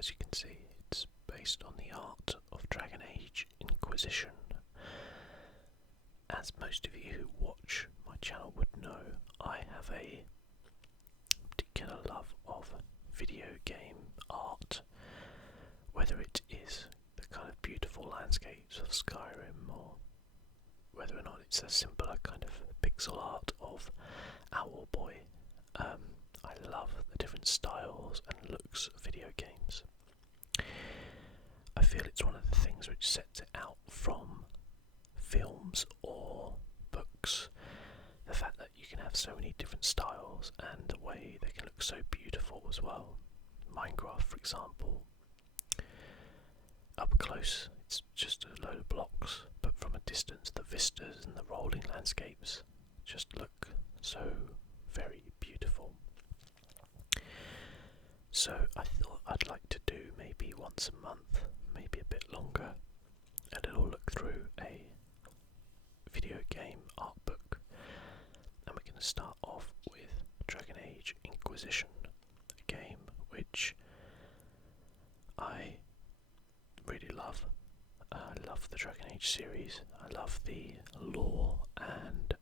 as you can see, it's based on the art of Dragon Age Inquisition. As most of you who watch my channel would know, I have a particular love of video game art, whether it is the kind of beautiful landscapes of Skyrim or whether or not it's a simpler kind of pixel art of Owlboy. I love the different styles and looks of video games. I feel it's one of the things which sets it out from films or books. The fact that you can have so many different styles and the way they can look so beautiful as well. Minecraft, for example, up close it's just a load of blocks, but from a distance the vistas and the rolling landscapes just look so very beautiful. So I thought I'd like to do maybe once a month, maybe a bit longer, a little look through a video game art book, and we're going to start off with Dragon Age Inquisition, a game which I really love. I love the Dragon Age series. I love the lore and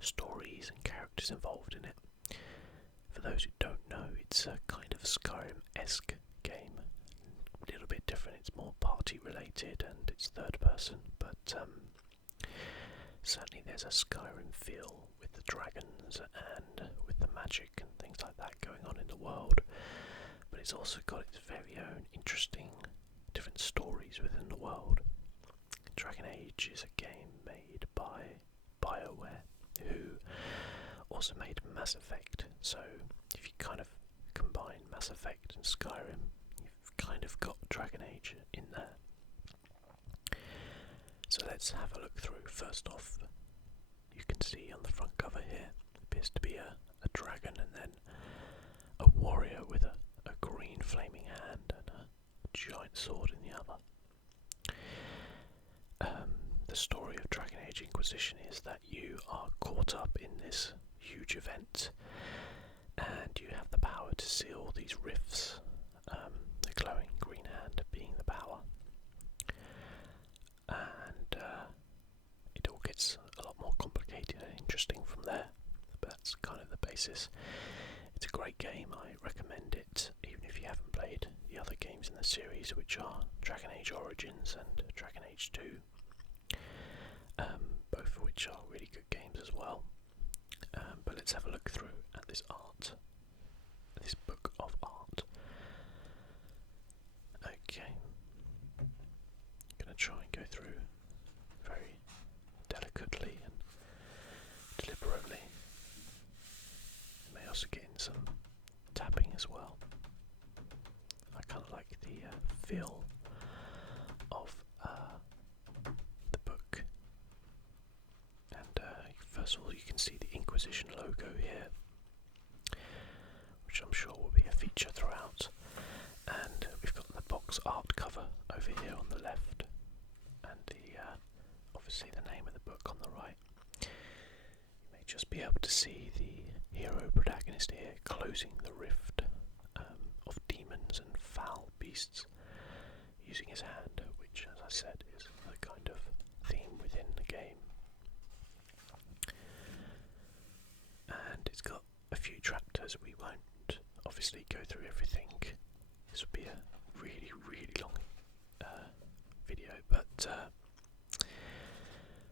stories and characters involved in it. For those who don't know, it's a kind of Skyrim-esque game. A little bit different. It's more party related and it's third person, but certainly there's a Skyrim feel with the dragons and with the magic and things like that going on in the world. But it's also got its very own interesting different stories within the world. Dragon Age is a game made by BioWare, who also made Mass Effect. So if you kind of combine Mass Effect and Skyrim, you've kind of got Dragon Age in there. So let's have a look through. First off, you can see on the front cover here, appears to be a dragon and then a warrior with a green flaming hand and a giant sword in the other. The story of Dragon Age Inquisition is that you are caught up in this huge event and you have the power to see all these rifts, the glowing green hand being the power. And it all gets a lot more complicated and interesting from there, but that's kind of the basis. It's a great game. I recommend it even if you haven't played the other games in the series, which are Dragon Age Origins and Dragon Age 2, both of which are really good games as well. But let's have a look through at this art, this book of art. Okay, I'm going to try and go through very delicately and deliberately. May also get in some tapping as well. I kind of like the feel of the book. And first of all, you can see the Inquisition logo here, which I'm sure will be a feature throughout. And we've got the box art cover over here on the left, and the obviously the name of the book on the right. You may just be able to see the hero protagonist here closing the rift of demons and foul beasts using his hand, which, as I said, is a kind of theme within the game. And it's got a few chapters. We won't obviously go through everything. This would be a really, really long video, but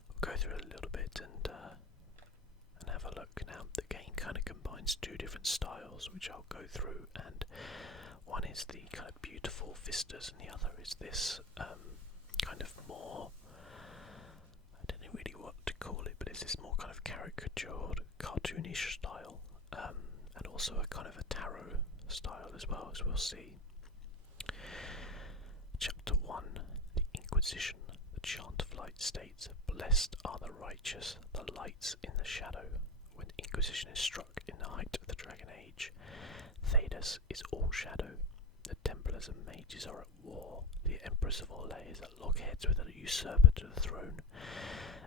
we'll go through a little bit and have a look. Now, the game kind of combines two different styles, which I'll go through, and one is the kind of beautiful vistas, and the other is this kind of more, I don't know really what to call it, but it's this more kind of caricatured, cartoonish style, and also a kind of a tarot style as well, as we'll see. Chapter 1, The Inquisition. The Chant of Light states, "Blessed are the righteous, the lights in the shadow. When the Inquisition is struck in the height of the Dragon Age, Thedas is all shadow. The Templars and mages are at war. The Empress of Orlais is at loggerheads with a usurper to the throne.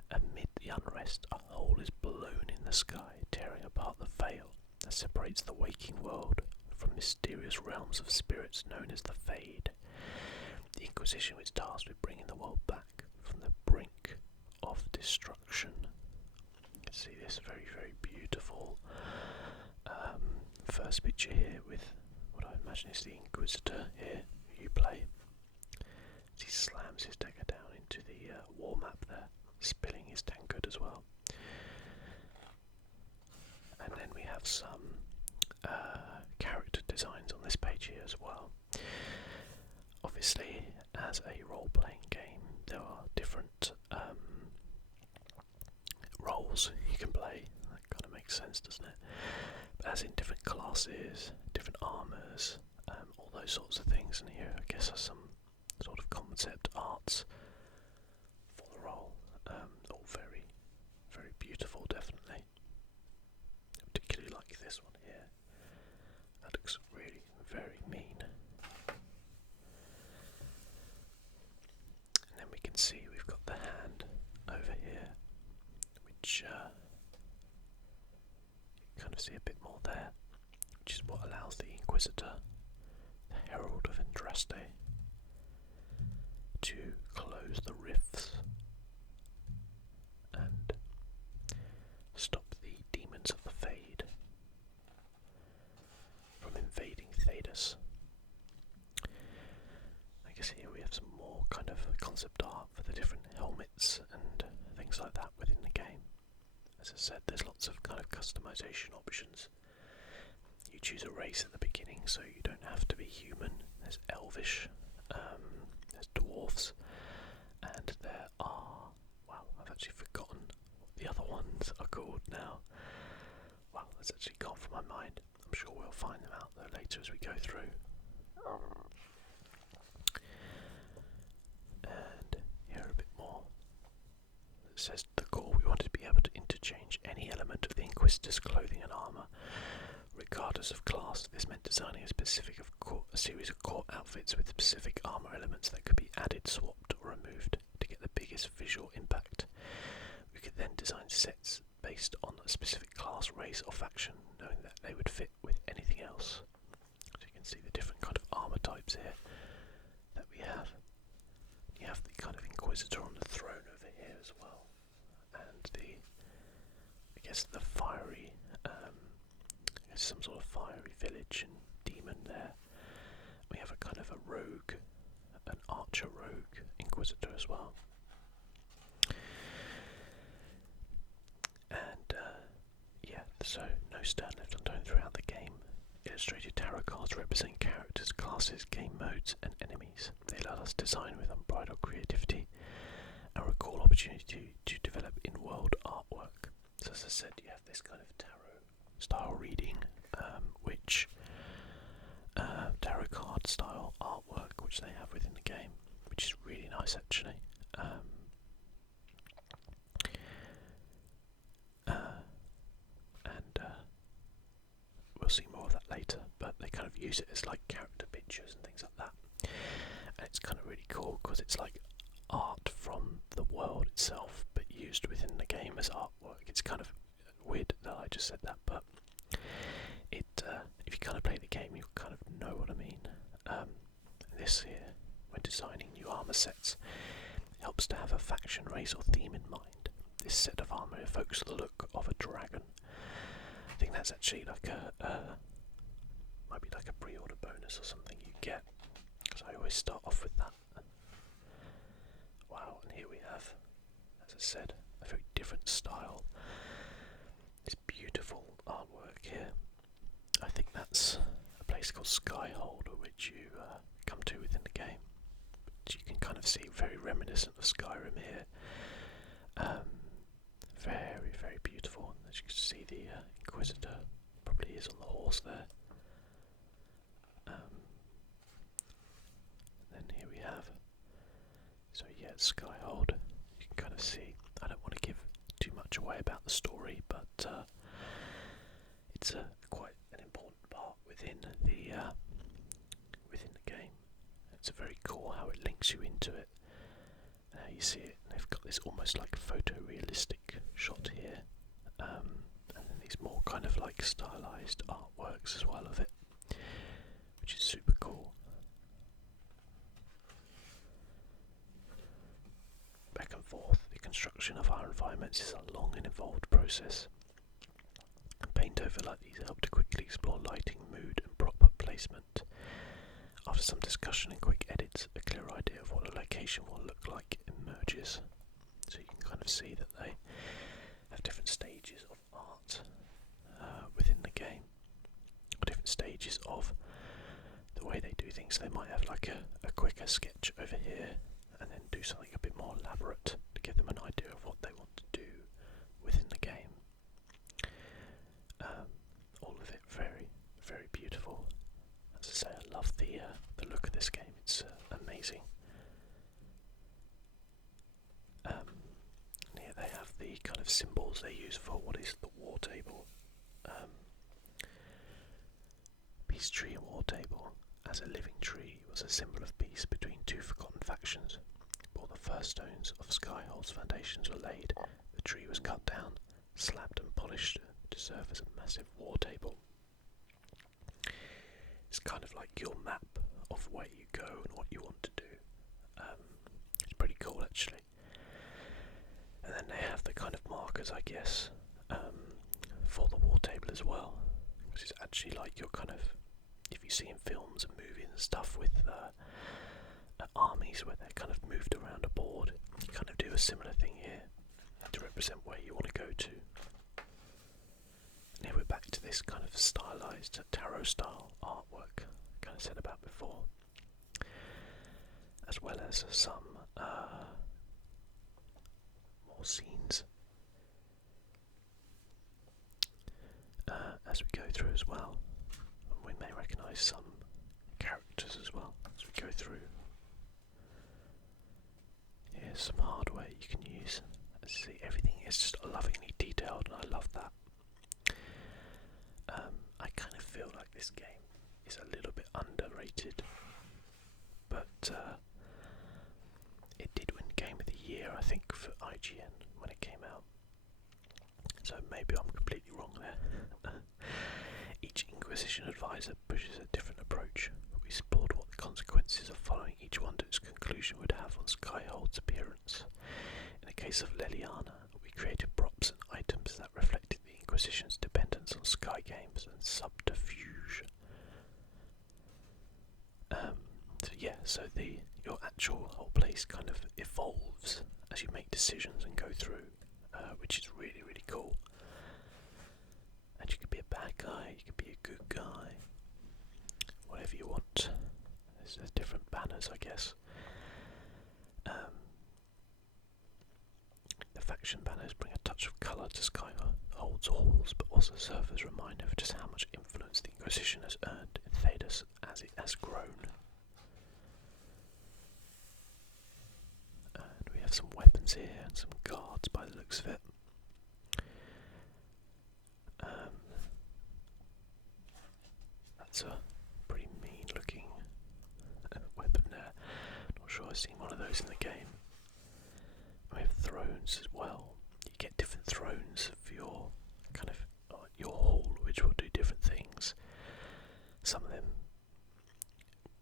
Amid the unrest, a hole is blown in the sky, tearing apart the veil that separates the waking world from mysterious realms of spirits known as the Fade. The Inquisition was tasked with bringing the world back from the brink of destruction. You can see this very, very beautiful first picture here with what I imagine is the Inquisitor here, who you play. As he slams his dagger down into the war map there, spilling his tankard as well. And then we have some character designs on this page here as well. Obviously, as a role-playing game, there are different roles you can play. That kind of makes sense, doesn't it? But as in different classes, different armours, all those sorts of things. And here, I guess, are some sort of concept arts for the role. All very, very beautiful, definitely. I particularly like this one here. That looks really very mean. And then we can see we've got the hand over here, which you kind of see a bit more there, which is what allows the Inquisitor, the Herald of Andraste, to close the rifts and stop the demons of the Fade from invading Thedas. I guess here we have some more kind of concept art for the different helmets and things like that within the game. As I said, there's lots of kind of customization options. You choose a race at the beginning, so you don't have to be human. There's elvish, there's dwarves, and there are, wow, I've actually forgotten what the other ones are called now. Wow, that's actually gone from my mind. I'm sure we'll find them out though later as we go through. And here a bit more. It says the core, we wanted to be able to interchange any element of the Inquisitor's clothing and armour, regardless of class. This meant designing a series of core outfits with specific armour elements that could be added, swapped or removed to get the biggest visual impact. We could then design sets based on a specific class, race or faction, knowing that they would fit with anything else. So you can see the different kind of armour types here that we have. You have the kind of Inquisitor on the throne over here as well, and the fiery, some sort of fiery village and demon there. We have a kind of a rogue, an archer rogue Inquisitor as well. And so no stone left unturned throughout the game. Illustrated tarot cards represent characters, classes, game modes and enemies. They let us design with unbridled creativity and recall opportunity to develop in-world artwork. So as I said, you have this kind of tarot style reading, which tarot card style artwork which they have within the game, which is really nice actually. We'll see more of that later, but they kind of use it as like character pictures and things like that, and it's kind of really cool because it's like art from the world itself but used within the game as artwork. It's kind of weird that I just said that, but if you kind of play the game you'll kind of know what I mean. This here, when designing new armour sets, helps to have a faction, race or theme in mind. This set of armour evokes the look of a dragon. I think that's actually like might be like a pre-order bonus or something you get, because I always start off with that. Wow, and here we have, as I said, a very different style. This beautiful artwork here. I think that's a place called Skyholder, which you come to within the game. But you can kind of see very reminiscent of Skyrim here. Very, very beautiful. As you can see, the Inquisitor probably is on the horse there. Then here we have, so yeah, Skyhold. You can kind of see, I don't want to give too much away about the story, but it's quite an important part within the game. It's very cool how it links you into it. You see it, and they've got this almost like photorealistic shot here, and then these more kind of like stylized artworks as well of it. environments is a long and involved process. Paint overlay these help to quickly explore lighting, mood and proper placement. After some discussion and quick edits, a clear idea of what a location will look like emerges. So you can kind of see that they have different stages of art within the game, or different stages of the way they do things. They might have like a quicker sketch over here and then do something a bit more elaborate to give them an idea of what they want to do within the game. All of it very, very beautiful. As I say, I love the look of this game. It's amazing. Here they have the kind of symbols they use for what is the war table. Peace tree and war table. As a living tree was a symbol of peace between two forgotten factions. Before the first stones of Skyhold's foundations were laid, the tree was cut down, slabbed and polished to serve as a massive war table. It's kind of like your map of where you go and what you want to do. It's pretty cool actually. And then they have the kind of markers, I guess, for the war table as well, which is actually like your kind of, if you see in films and movies and stuff with armies where they're kind of moved around a board, you kind of do a similar thing here to represent where you want to go to. And here we're back to this kind of stylized tarot style artwork I kind of said about before, as well as some more scenes as we go through as well. And we may recognise some characters as well as we go through. Here's some hardware you can use. As you see, everything is just lovingly detailed, and I love that. I kind of feel like this game is a little bit underrated, but it did win Game of the Year, I think, for IGN when it came out. So maybe I'm completely wrong there. Each Inquisition advisor pushes a different approach. We explored what the consequences of following each one to its conclusion would have on Skyhold's appearance. In the case of Leliana, we created props and items that reflected the Inquisition's dependence on Sky Games and subterfuge. So your actual whole place kind of evolves as you make decisions and go through, which is really, really cool. And you could be a bad guy, you could be a good guy, whatever you want. There's different banners, I guess. The faction banners bring a touch of colour to Skyhold's halls, but also serve as a reminder of just how much influence the Inquisition has earned in Thedas as it has grown. And we have some weapons here and some guards by the looks of it. That's a pretty mean looking weapon there. Not sure I've seen one of those in the game. We have thrones as well. You get different thrones for your kind of your hall, which will do different things. Some of them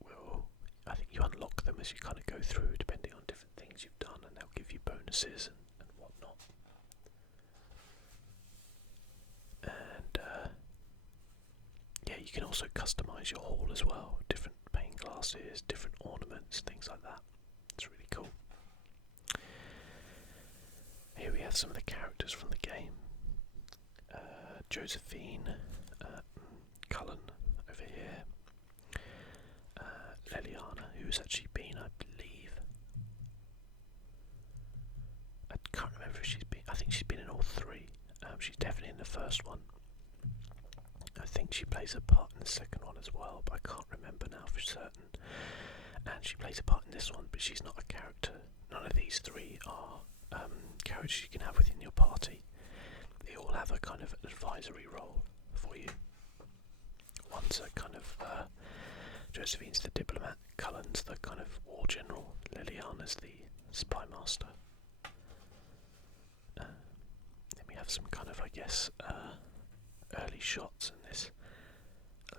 will, I think you unlock them as you kind of go through, depending on different things you've done, and they'll give you bonuses and whatnot. And yeah, you can also customise your hall as well. Different pane glasses, different ornaments, things like that. It's really cool. Here we have some of the characters from the game. Josephine, Cullen over here, Leliana, who's actually been, I believe, I can't remember if she's been, I think she's been in all three. She's definitely in the first one. I think she plays a part in the second one as well, but I can't remember now for certain. And she plays a part in this one, but she's not a character. None of these three are characters you can have within your party. They all have a kind of advisory role for you. One's a kind of Josephine's the diplomat, Cullen's the kind of war general, Leliana's the spy master. Then we have some kind of, I guess, early shots in this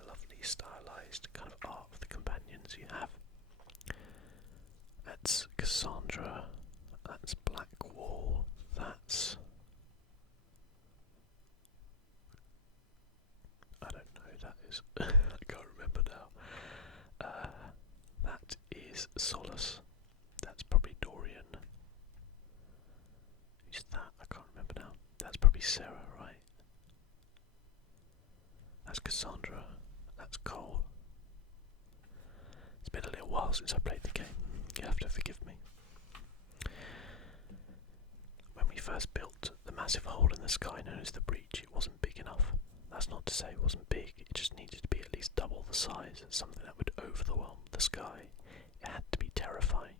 lovely stylized kind of art of the companions you have. That's Cassandra, that's Blackwall, that's been a little while since I played the game. You have to forgive me. When we first built the massive hole in the sky known as the breach, it wasn't big enough. That's not to say it wasn't big, it just needed to be at least double the size, something that would overwhelm the sky. It had to be terrifying.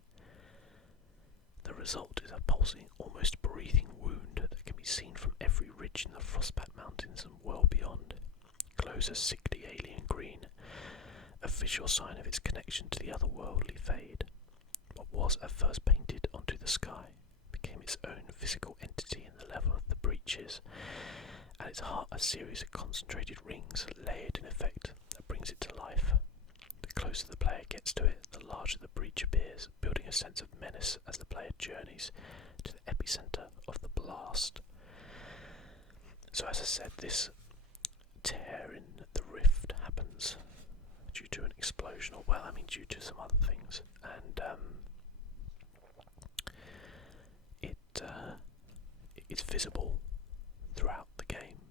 The result is a pulsing, almost breathing wound that can be seen from every ridge in the Frostbat Mountains and well beyond. It glows a sickly alien green, a visual sign of its connection to the otherworldly fade. What was at first painted onto the sky became its own physical entity in the level of the breaches. At its heart, a series of concentrated rings layered in effect that brings it to life. The closer the player gets to it, the larger the breach appears, building a sense of menace as the player journeys to the epicenter of the blast. So as I said, this tear in the rift happens due to an explosion, or due to some other things, and it's visible throughout the game,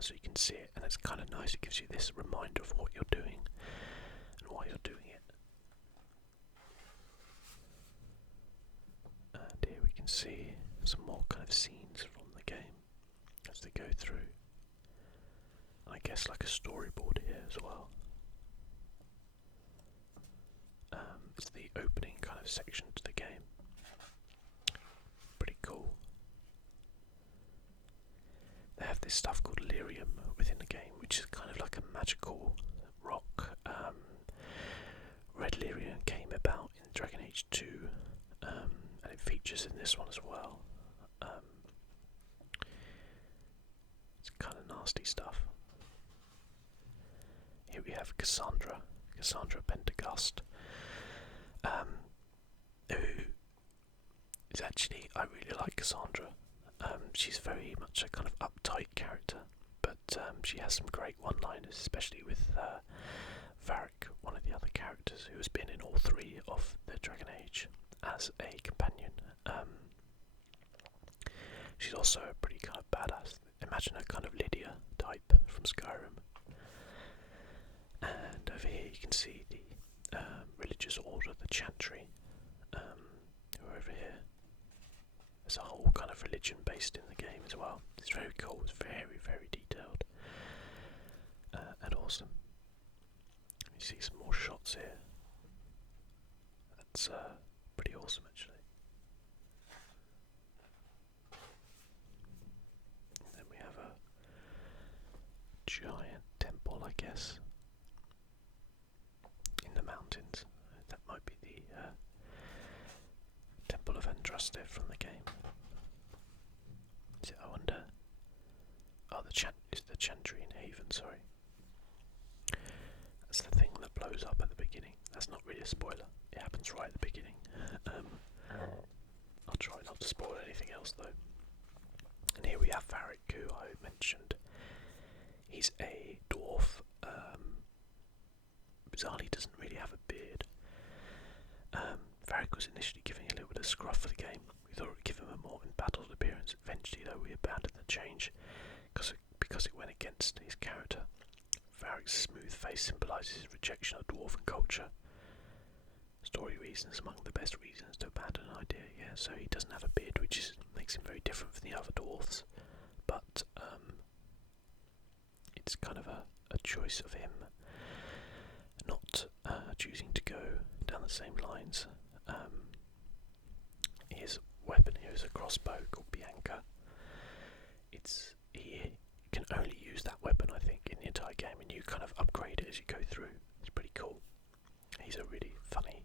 so you can see it, and it's kind of nice. It gives you this reminder of what you're doing and why you're doing it. And here we can see some more kind of scenes from the game as they go through. I guess like a storyboard here as well. It's the opening kind of section to the game. Pretty cool. They have this stuff called lyrium within the game, which is kind of like a magical rock. Red lyrium came about in Dragon Age 2, and it features in this one as well. It's kind of nasty stuff. Here we have Cassandra Pendergast, who is actually, I really like Cassandra. She's very much a kind of uptight character, but she has some great one-liners, especially with Varric, one of the other characters who has been in all three of the Dragon Age as a companion. She's also a pretty kind of badass. Imagine a kind of Lydia type from Skyrim. And over here you can see the religious order, the Chantry, who are over here. There's a whole kind of religion based in the game as well. It's very cool, it's very, very detailed, and awesome. You see some more shots here. That's pretty awesome actually. And then we have a giant temple, I guess, in the mountains. That might be the Temple of Andraste from the game. I wonder. Oh, it's the Chantry in Haven, sorry. That's the thing that blows up at the beginning. That's not really a spoiler. It happens right at the beginning. I'll try not to spoil anything else though. And here we have Varric, who I mentioned. He's a dwarf. Bizarrely doesn't really have a beard. Varric was initially giving a little bit of scruff for the game. We thought it would give him a more embattled appearance. Eventually, though, we abandoned the change because it went against his character. Varric's smooth face symbolises his rejection of dwarven culture. Story reasons among the best reasons to abandon an idea. Yeah, so he doesn't have a beard, which makes him very different from the other dwarves. But it's kind of a choice of him not choosing to go down the same lines. His weapon here is a crossbow called Bianca. He can only use that weapon, I think, in the entire game, and you kind of upgrade it as you go through. It's pretty cool. He's a really funny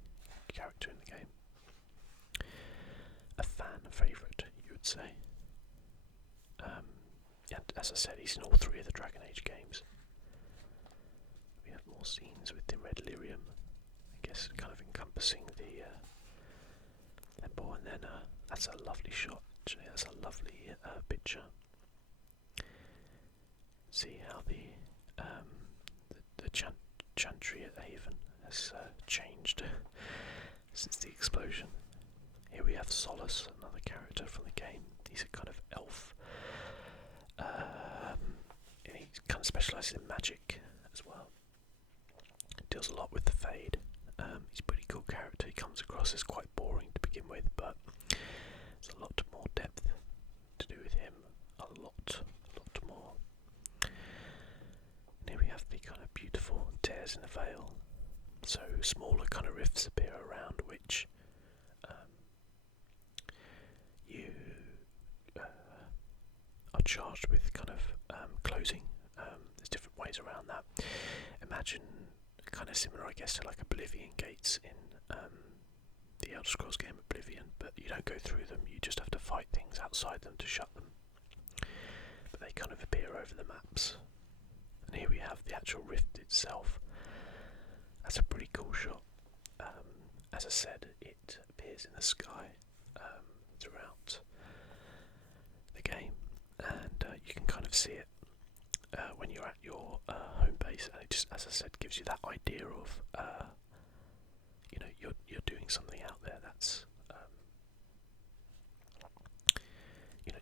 character in the game. A fan favourite, you would say. And as I said, he's in all three of the Dragon Age games. We have more scenes with the red lyrium, I guess, kind of encompassing the temple, and then that's a lovely shot. Actually, that's a lovely picture. See how the Chantry at Haven has changed since the explosion. Here we have Solus, another character from the game. He's a kind of elf. And he kind of specialises in magic as well. Deals a lot with the Fade. He's a pretty cool character. He comes across as quite boring to begin with, but there's a lot more depth to do with him. A lot more. And here we have the kind of beautiful tears in the veil. So smaller kind of rifts appear around which you are charged with kind of closing. There's different ways around that. Imagine kind of similar, I guess, to like Oblivion gates in the Elder Scrolls game Oblivion, but you don't go through them, you just have to fight things outside them to shut them. But they kind of appear over the maps. And here we have the actual rift itself. That's a pretty cool shot. As I said, it appears in the sky throughout the game, and you can kind of see it when you're at your home base, and it just, as I said, gives you that idea of you're doing something out there that's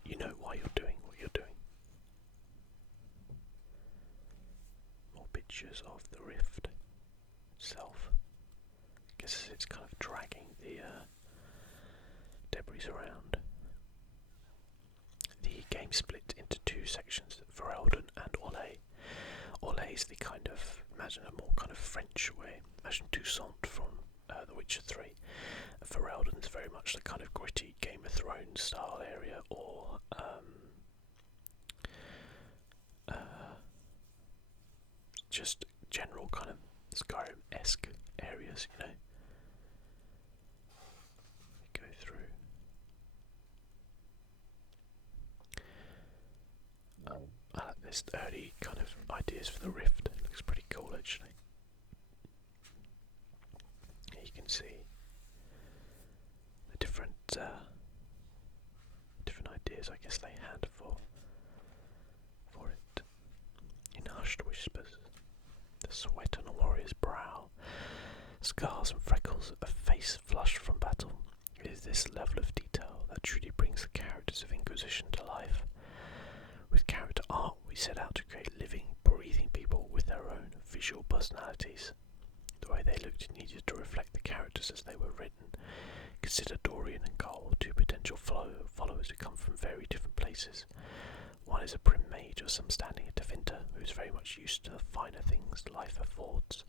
you know why you're doing what you're doing. More pictures of the rift itself. I guess it's kind of dragging the debris around. The game split into two sections, Ferelden and Orlais. Orlais is the kind of, imagine a more kind of French way, imagine Toussaint from The Witcher 3. Ferelden is very much the kind of gritty Game of Thrones style area, or just general kind of Skyrim-esque areas, you know. Go through. I like this early kind of ideas for the rift. It looks pretty cool, actually. Here you can see the different ideas I guess they had for it. In hushed whispers, the sweat on a warrior's brow, scars and freckles, a face flushed from battle. It is this level of detail that truly brings the characters of Inquisition to life. With character art, we set out to create living, breathing people with their own visual personalities. The way they looked needed to reflect the characters as they were written. Consider Dorian and Cole, two potential followers who come from very different places. One is a prim mage or some standing at Tevinter, who is very much used to the finer things life affords.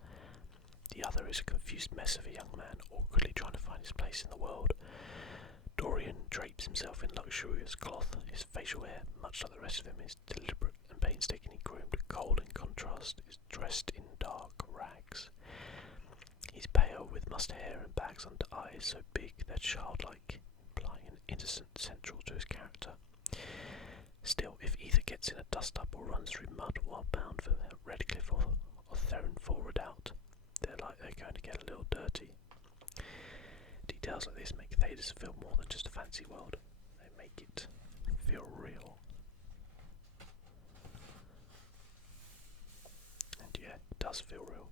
The other is a confused mess of a young man, awkwardly trying to find his place in the world. Dorian drapes himself in luxurious cloth. His facial hair, much like the rest of him, is deliberate and painstakingly groomed. Cole, in contrast, is dressed in dark rags. He's pale, with mussed hair and bags under eyes so big they're childlike, implying an innocence central to his character. Still, if either gets in a dust-up or runs through mud while bound for Redcliffe or thrown forward out, they're going to get a little dirty. Details like this make Thedas feel more than just a fancy world. They make it feel real. And yeah, it does feel real.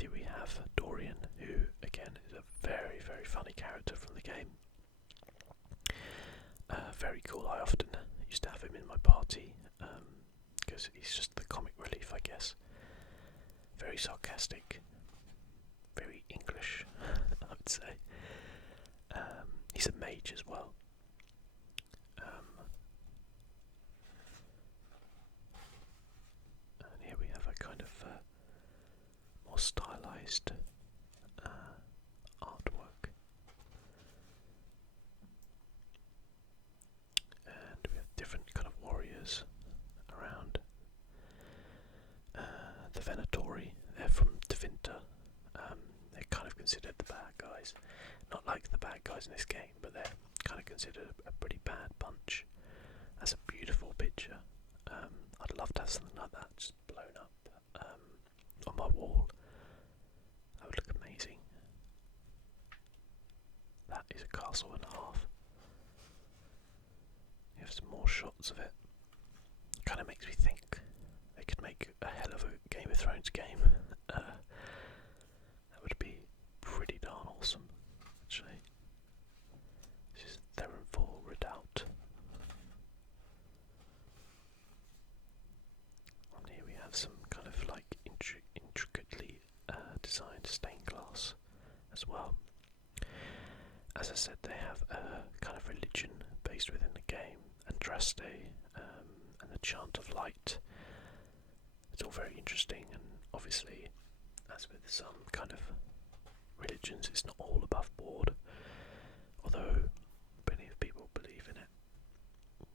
Here we have Dorian, who again is a very, very funny character from the game. Very cool. I often used to have him in my party because he's just the comic relief, I guess. Very sarcastic, very English, I would say. He's a mage as well. And here we have a kind of more stylized artwork. And we have different kind of warriors around. The Venatori, they're from Tevinter. They're kind of considered the bad guys. Not like the bad guys in this game, but they're kind of considered a pretty bad bunch. That's a beautiful picture. I'd love to have something like that just blown up on my wall. That would look amazing. That is a castle and a half. You have some more shots of it. Kind of makes me think they could make a hell of a Game of Thrones game. That would be pretty darn awesome, actually. This is Therenfall Redoubt. And here we have some kind of like designed stained glass as well. As I said, they have a kind of religion based within the game, Andraste, and the Chant of Light. It's all very interesting, and obviously, as with some kind of religions, it's not all above board, although plenty of people believe in it,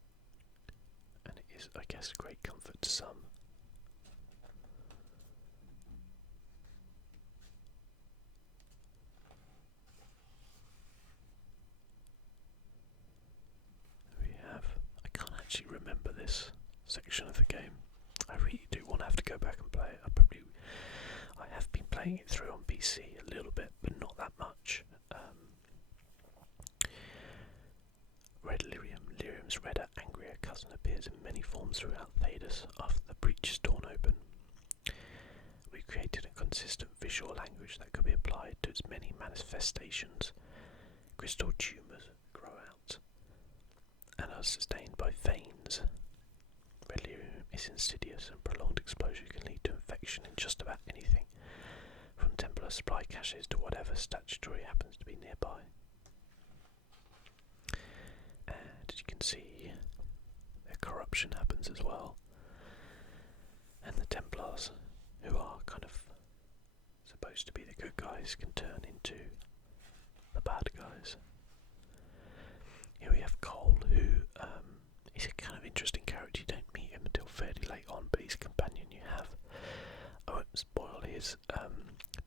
and it is, I guess, a great comfort to some. I can't actually remember this section of the game. I really do want to have to go back and play it. I have been playing it through on PC a little bit, but not that much. Red Lyrium's redder, angrier cousin appears in many forms throughout Thedas after the breach is torn open. We created a consistent visual language that could be applied to its many manifestations. Crystal tumours grow out and are sustained by veins. Red Lyrium is insidious, and prolonged exposure can lead to infection in just about anything, from Templar supply caches to whatever statutory happens to be nearby. And as you can see, their corruption happens as well. And the Templars, who are kind of supposed to be the good guys, can turn into the bad guys. Here we have Cole, who is a kind of interesting character. You don't meet him until fairly late on, but he's a companion you have. I won't spoil his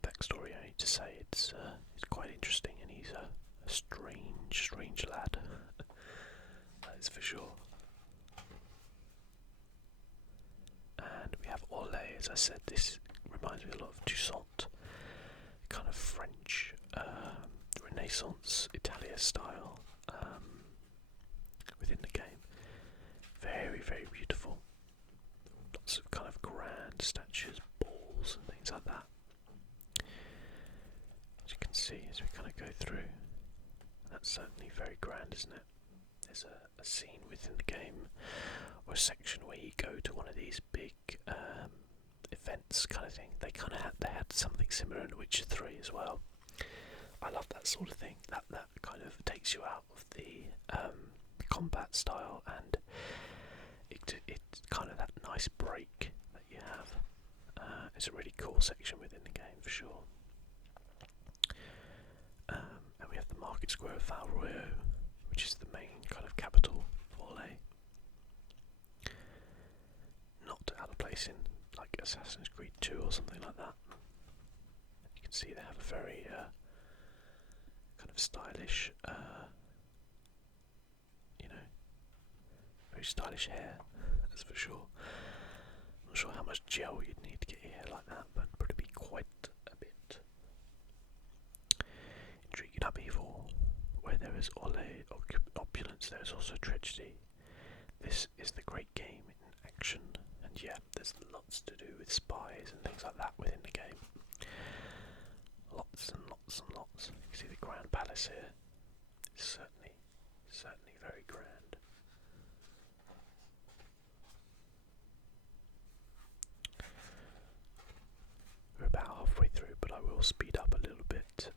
backstory, I need to say it's quite interesting, and he's a strange lad. That is for sure. And we have Orle, as I said, this reminds me a lot of Toussaint, kind of French, Renaissance, Italia style within the game. Very, very beautiful. Lots of kind of grand statues, balls and things like that. As you can see, as we kind of go through, that's certainly very grand, isn't it? There's a scene within the game, or a section where you go to one of these big events kind of thing. They had something similar in Witcher 3 as well. I love that sort of thing. That kind of takes you out of the combat style, and it's kind of that nice break that you have. It's a really cool section within the game for sure. And we have the market square of Val Royeaux, which is the main kind of capital of Orle. Not out of place in like Assassin's Creed 2 or something like that. You can see they have a very kind of stylish, very stylish hair, that's for sure. I'm not sure how much gel you'd need to get your hair like that, but it'd be quite a bit. Intriguing upheaval. Where there is opulence, there is also tragedy. This is the great game in action, and yeah, there's lots to do with spies and things like that within the game. Lots and lots and lots. You can see the Grand Palace here. It's certainly very grand. We're about halfway through, but I will speed up a little bit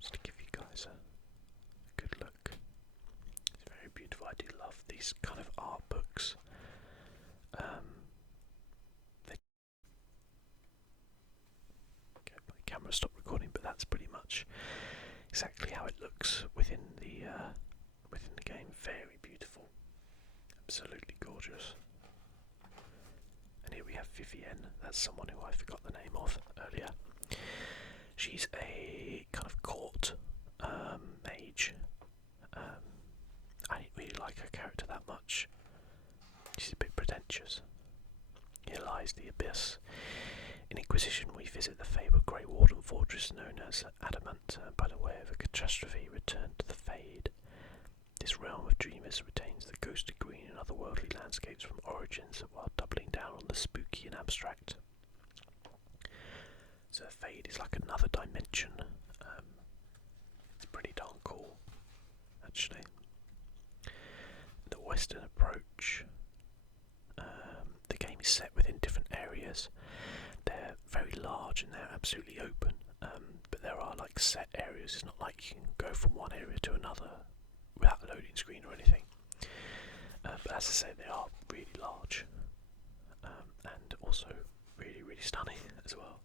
just to give you guys a good look. It's very beautiful. I do love these kind of art books. Okay, my camera stopped recording, but that's pretty much exactly how it looks within the game. Very beautiful, absolutely gorgeous. And here we have Vivienne. That's someone who I forgot the name of earlier. She's a kind of court mage. I didn't really like her character that much. She's a bit pretentious. Here lies the abyss. In Inquisition, we visit the fabled Grey Warden fortress known as Adamant. By the way of a catastrophe, return to the Fade. This realm of dreamers retains the ghostly green and otherworldly landscapes from Origins, while doubling down on the spooky and abstract. So the Fade is like another dimension. It's pretty darn cool, actually. The Western approach. The game is set within different areas. They're very large large and they're absolutely open. But there are like set areas. It's not like you can go from one area to another without a loading screen or anything. But as I say, they are really large, and also really, really stunning as well.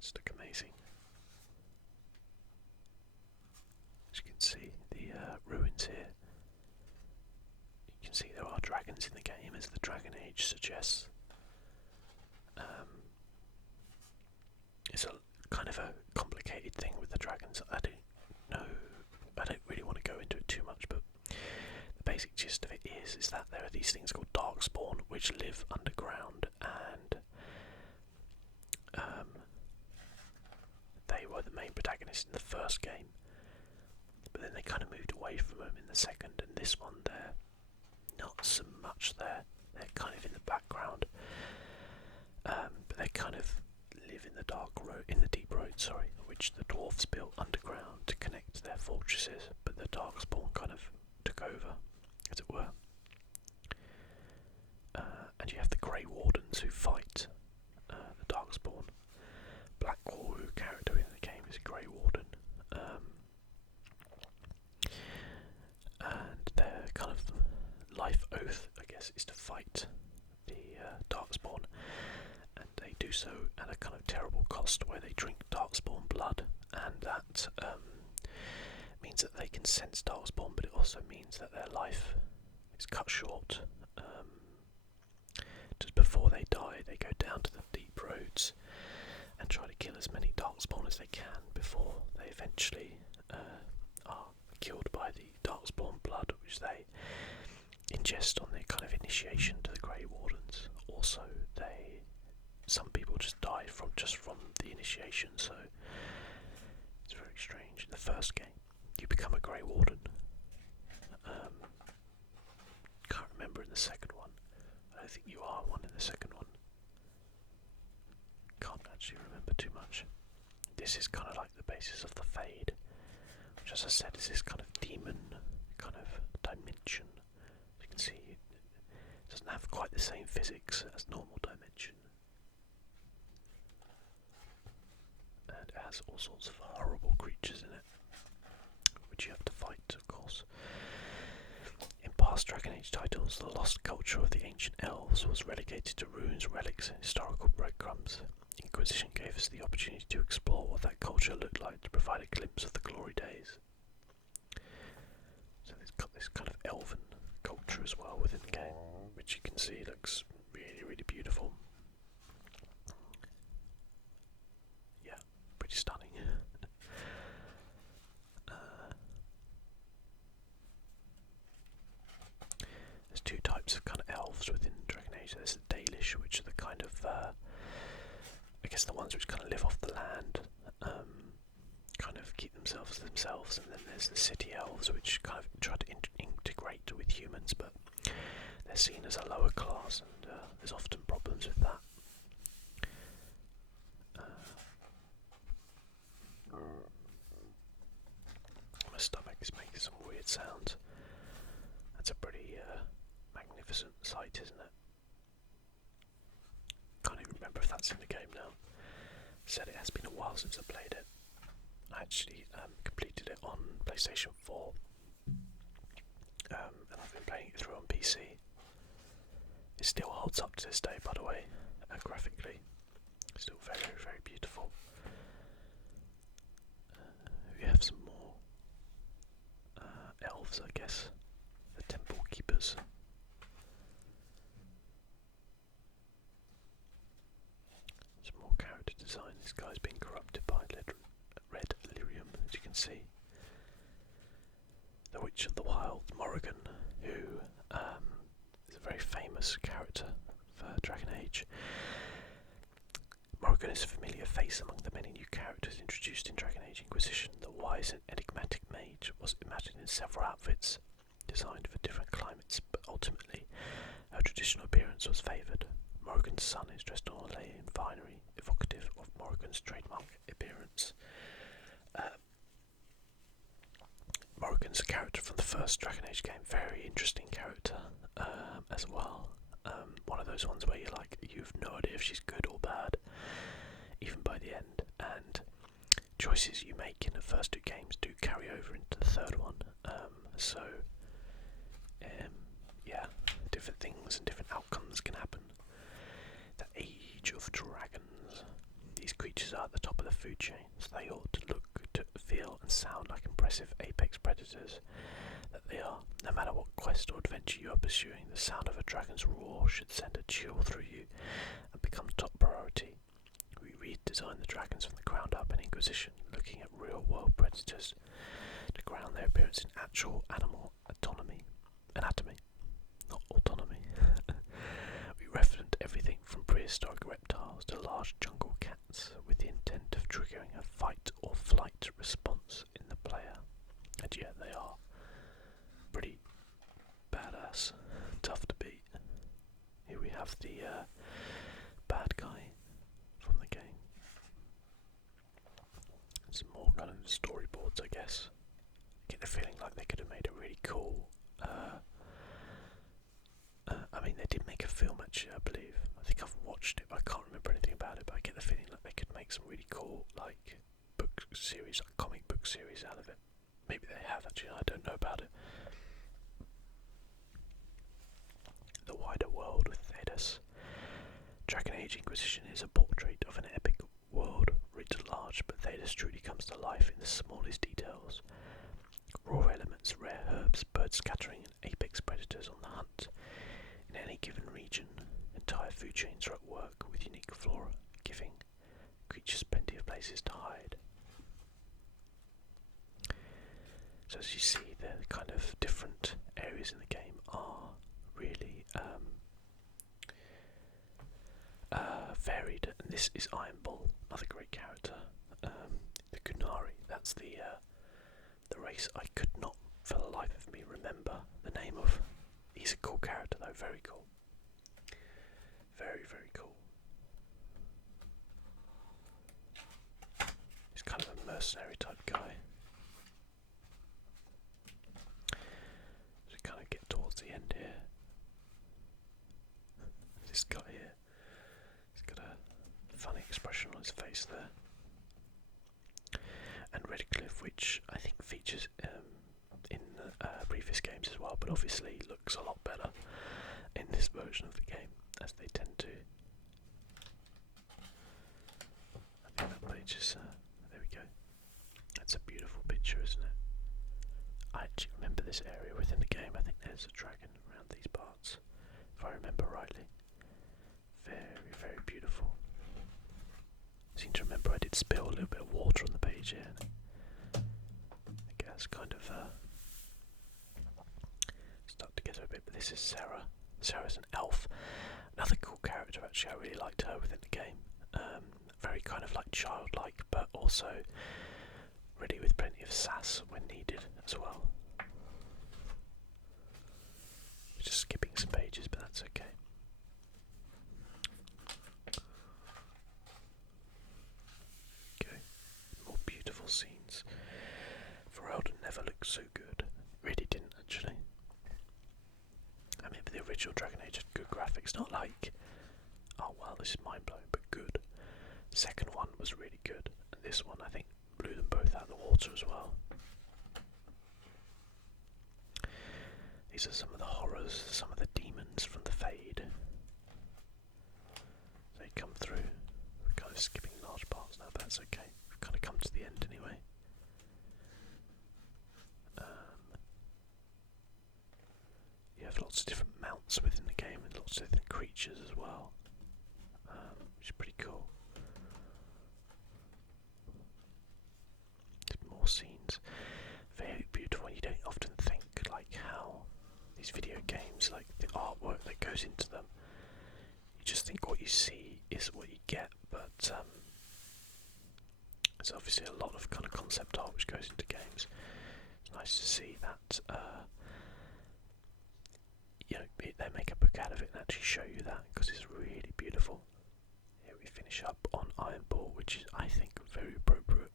Just look amazing. As you can see, the ruins here. You can see there are dragons in the game, as the Dragon Age suggests. It's a kind of a complicated thing with the dragons. I don't really want to go into it too much, but the basic gist of it is that there are these things called Darkspawn which live underground, and they were the main protagonists in the first game, but then they kind of moved away from them in the second, and this one they're not so much there. They're kind of in the background, but they kind of live in the deep road, which the dwarves built underground to connect their fortresses, but the Darkspawn kind of took over, as it were. And you have the Grey Wardens who fight the Darkspawn. Blackwall, who character in the game, is a Grey Warden. And their kind of life oath, I guess, is to fight the Darkspawn. And they do so at a kind of terrible cost, where they drink Darkspawn blood, and that means that they can sense Darkspawn, but it also means that their life is cut short. Just before they die, they go down to the deep roads and try to kill as many Darkspawn as they can before they eventually are killed by the Darkspawn blood, which they ingest on their kind of initiation to the Grey Wardens. Also, some people just die from the initiation, so it's very strange. In the first game, you become a Grey Warden. Can't remember in the second one. I don't think you are one in the second one. Can't actually remember too much. This is kind of like the basis of the Fade, which, as I said, is this kind of demon kind of dimension. As you can see, it doesn't have quite the same physics as normal dimension. And it has all sorts of horrible creatures in it, which you have to fight, of course. In past Dragon Age titles, the lost culture of the ancient elves was relegated to ruins, relics, and historical breadcrumbs. Inquisition gave us the opportunity to explore what that culture looked like, to provide a glimpse of the glory days. So it's got this kind of elven culture as well within the game, which you can see looks really, really beautiful. Yeah, pretty stunning. There's two types of kind of elves within Dragon Age. There's the Dalish, which are the kind of, I guess the ones which kind of live off the land, kind of keep themselves to themselves, and then there's the city elves, which kind of try to integrate with humans, but they're seen as a lower class, and there's often problems with that. My stomach is making some weird sounds. That's a pretty magnificent sight, isn't it? Can't even remember if that's in the game now. Said it has been a while since I played it. I actually completed it on PlayStation 4, and I've been playing it through on PC. It still holds up to this day, by the way, graphically. Still very, very beautiful. We have some more elves, I guess. The Temple Keepers. Some more character design. This guy's been corrupted by red lyrium, as you can see. The Witch of the Wild, Morrigan, who is a very famous character for Dragon Age. Morrigan is a familiar face among the many new characters introduced in Dragon Age Inquisition. The wise and enigmatic mage was imagined in several outfits designed for different climates, but ultimately her traditional appearance was favoured. Morrigan's son is dressed all in finery, evocative of Morrigan's trademark appearance. Morrigan's a character from the first Dragon Age game, very interesting character as well. One of those ones where you're like, you've no idea if she's good or bad, even by the end. And choices you make in the first two games do carry over into the third one. Yeah, different things and different outcomes can happen. The Age of Dragons. These creatures are at the top of the food chain, so they ought to look, to feel and sound like impressive apex predators that they are. No matter what quest or adventure you are pursuing, the sound of a dragon's roar should send a chill through you and become top priority. We redesigned the dragons from the ground up in Inquisition, looking at real-world predators to ground their appearance in actual animal anatomy, not autonomy. We referenced everything from prehistoric reptiles to large jungle cats, with the intent of triggering a fight or flight response in the player. And yeah, they are pretty badass, tough to beat. Here we have the bad guy from the game. Some more kind of storyboards, I guess. I get the feeling like they could have made a really cool. I mean, they did make a film actually, I believe. I think I've watched it, but I can't remember anything about it. But I get the feeling like they could make some really cool, like, book series, like comic book series out of it. Maybe they have actually. I don't know about it. The Wider World with Thedas. Dragon Age Inquisition is a portrait of an epic world writ large, but Thedas truly comes to life in the smallest details. Raw elements, rare herbs, bird scattering, and apex predators on the hunt. In any given region, entire food chains are at work with unique flora, giving creatures plenty of places to hide. So as you see, the kind of different areas in the game are really varied. And this is Iron Bull, another great character. The Gunari, that's the race I could not for the life of me remember the name of. He's a cool character though, very cool. Very, very cool. He's kind of a mercenary type guy. As we kind of get towards the end here. This guy here, he's got a funny expression on his face there. And Redcliffe, which I think features in previous games as well, but obviously looks a lot better in this version of the game, as they tend to. I think that page is, there we go. That's a beautiful picture, isn't it? I actually remember this area within the game. I think there's a dragon around these parts, if I remember rightly. Very, very beautiful. I seem to remember I did spill a little bit of water on the page here. I guess kind of stuck together a bit, but this is Sarah. Sarah's an elf. Another cool character actually, I really liked her within the game. Very kind of like childlike, but also ready with plenty of sass when needed as well. Just skipping some pages, but that's okay. Okay, more beautiful scenes. Ferelden never looked so good. Really didn't actually. I mean, the original Dragon Age had good graphics, not like, oh well, this is mind blowing, but good. The second one was really good, and this one I think blew them both out of the water as well. These are some of the horrors, some of the demons from the Fade. They come through. We're kind of skipping large parts now, but that's okay. We've kind of come to the end anyway. You have lots of different mounts within the game and lots of different creatures as well, which is pretty cool. More scenes, very beautiful. You don't often think like how these video games, like the artwork that goes into them, you just think what you see is what you get, but there's obviously a lot of kind of concept art which goes into games. It's nice to see that they make a book out of it and actually show you that, because it's really beautiful. Here we finish up on Iron Bull, which is, I think, very appropriate.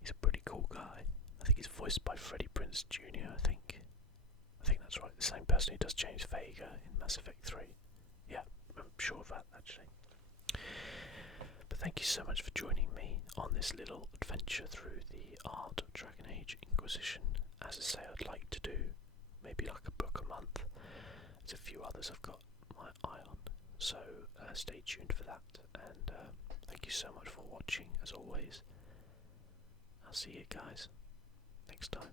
He's a pretty cool guy. I think he's voiced by Freddie Prinze Jr. I think that's right. The same person who does James Vega in Mass Effect 3. Yeah, I'm sure of that actually. you so much for joining me on this little adventure through the art of Dragon Age Inquisition. As I say, I'd like to do maybe like a book a month. There's a few others I've got my eye on, so stay tuned for that, and thank you so much for watching as always. I'll see you guys next time.